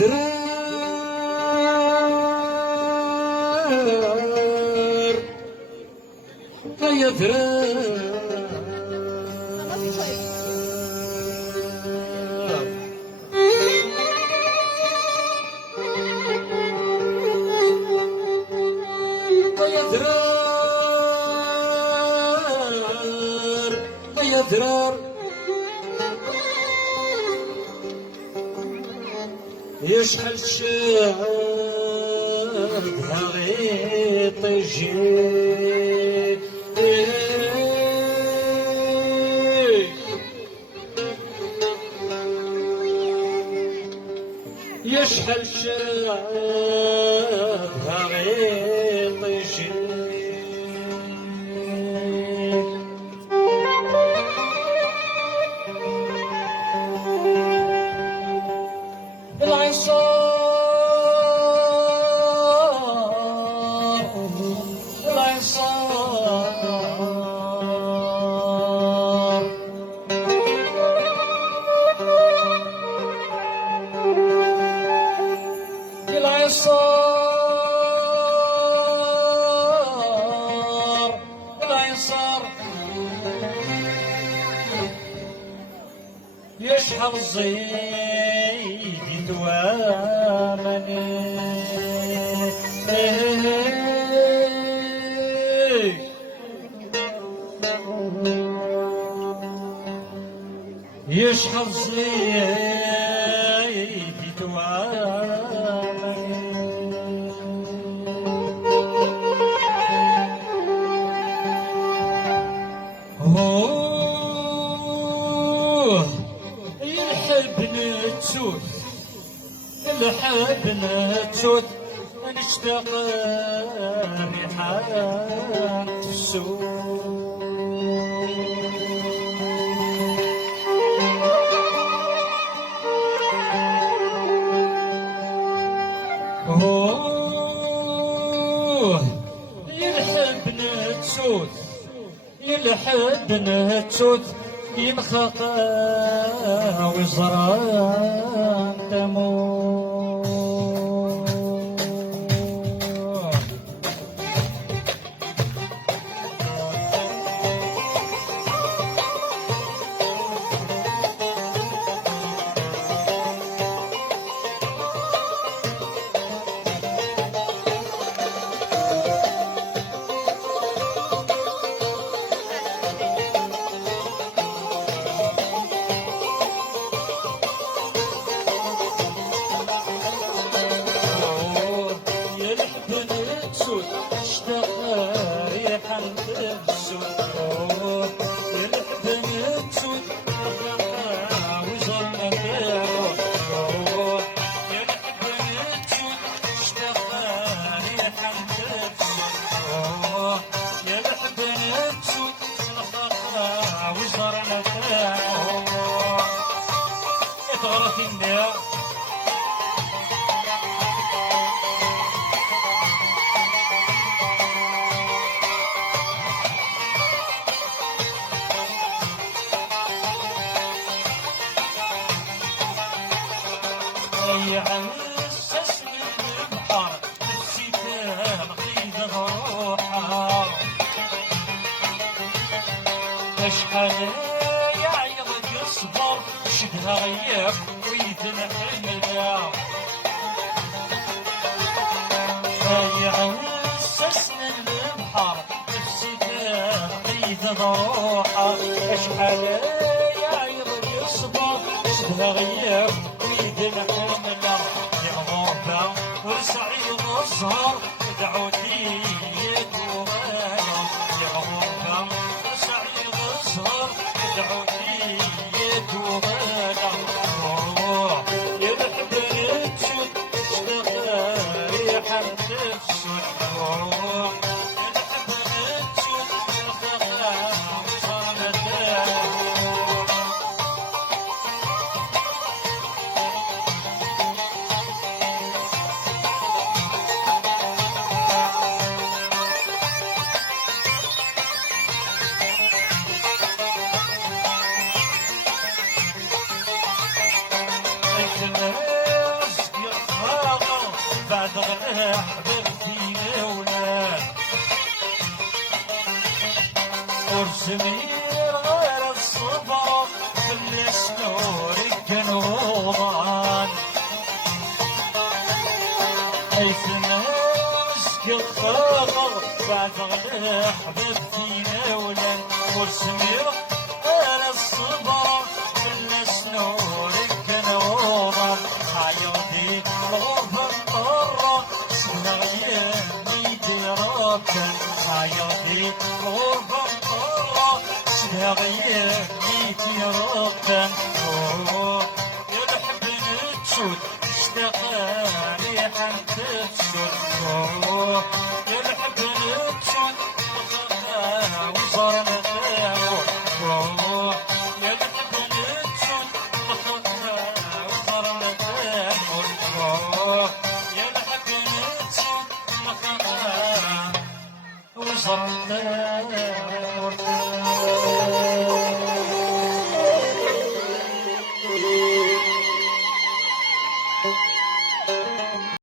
ثرار يا ثرار يا ثرار يشحل شادها غيط يجي يشحل شادها غيط يجي يشحر الزيد يتوامني يشحر الزيد يتوامني الحب نتشوت نشتاق ريحان يلحب نتشوت يمخاقا وزران دمو اشحال يعيض يصبر شدها غياب ويتنحل الباب يعسسنا البحر نفسي تقيد ضروحه اشحال يعيض يصبر شدها غياب ويتنحل الباب يا غربة ورسعيد الزهر دعوتي ورسمير غير الصبر كل سنورك نوضان حيث مسك الخبر بعد غدا حبيبتينا ولان ورسمير غير الصبر كل سنورك نوضان عيودي الغربة مطرة سنغيا ميدي ربان عيودي الغربة مطرة سنغيا ميدي ربان يا الحب نتشوت اشتقاني حمد تشوت يا الحب نتشوت وصرنا تاور يا الحب نتشوت وصرنا تاور يا الحب نتشوت وصرنا